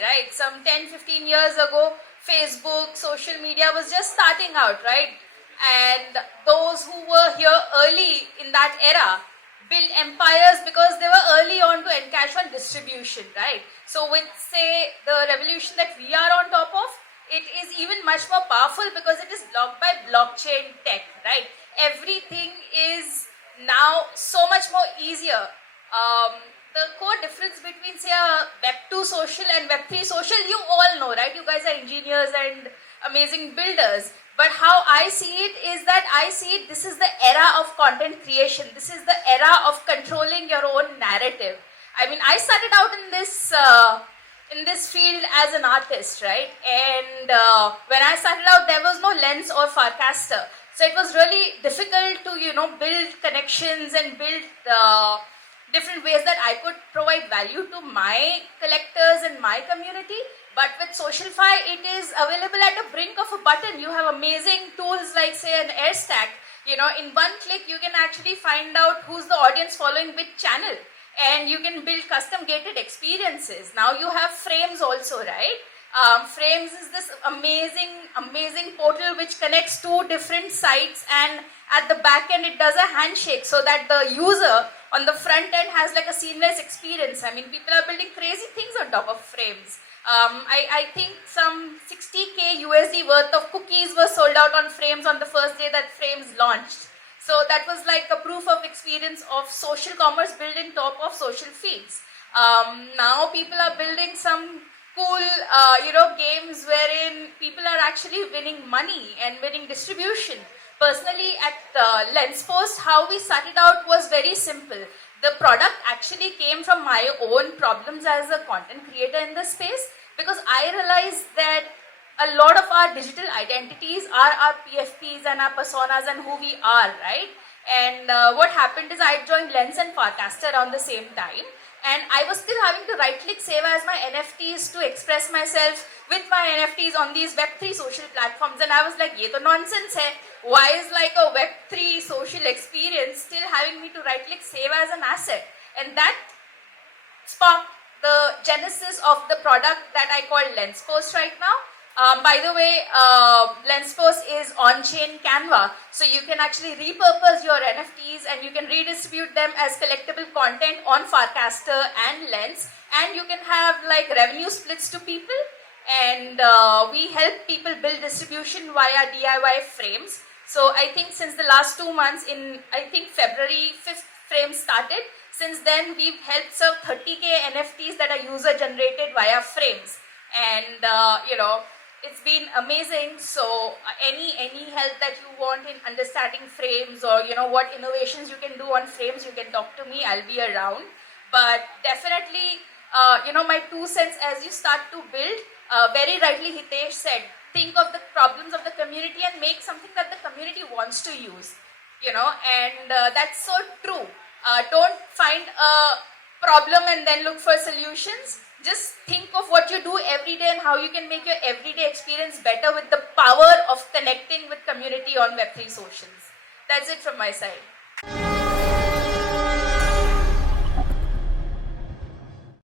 right? Some 10-15 years ago, Facebook, social media was just starting out, right? And those who were here early in that era built empires because they were early on to encash on distribution, right? So with, say, the revolution that we are on top of, it is even much more powerful because it is blocked by blockchain tech, right? Everything is now so much more easier. The core difference between, say, a Web2 social and Web3 social, you all know, right? You guys are engineers and amazing builders. But how I see it is that I see it, this is the era of content creation. This is the era of controlling your own narrative. I mean, I started out in this field as an artist, right? And when I started out, there was no Lens or Farcaster. So it was really difficult to, build connections and build different ways that I could provide value to my collectors and my community. But with Socialfy, it is available at the brink of a button. You have amazing tools like, say, an Airstack. In one click, you can actually find out who's the audience following which channel. And you can build custom gated experiences. Now you have Frames also, right? Frames is this amazing portal which connects two different sites, and at the back end it does a handshake so that the user on the front end has like a seamless experience. I mean, people are building crazy things on top of Frames. I think some 60K USD worth of cookies were sold out on Frames on the first day that Frames launched. So that was like a proof of experience of social commerce built in top of social feeds. Now people are building some cool, games wherein people are actually winning money and winning distribution. Personally, at LensPost, how we started out was very simple. The product actually came from my own problems as a content creator in the space, because I realized that a lot of our digital identities are our PFPs and our personas and who we are, right? And what happened is I joined Lens and Farcaster around the same time. And I was still having to right-click save as my NFTs to express myself with my NFTs on these Web3 social platforms. And I was like, ye to nonsense hai. Why is like a Web3 social experience still having me to right-click save as an asset? And that sparked the genesis of the product that I call LensPost right now. By the way, LensPost is on-chain Canva, so you can actually repurpose your NFTs and you can redistribute them as collectible content on Farcaster and Lens, and you can have like revenue splits to people, and we help people build distribution via DIY Frames. So I think since the last 2 months, in I think February 5th, Frames started. Since then, we've helped serve 30K NFTs that are user-generated via Frames, and it's been amazing. So any help that you want in understanding Frames, or what innovations you can do on Frames, you can talk to me. I'll be around. But definitely, my 2 cents as you start to build. Very rightly, Hitesh said, think of the problems of the community and make something that the community wants to use. And that's so true. Don't find a problem and then look for solutions. Just think of what you do every day and how you can make your everyday experience better with the power of connecting with community on Web3 socials. That's it from my side.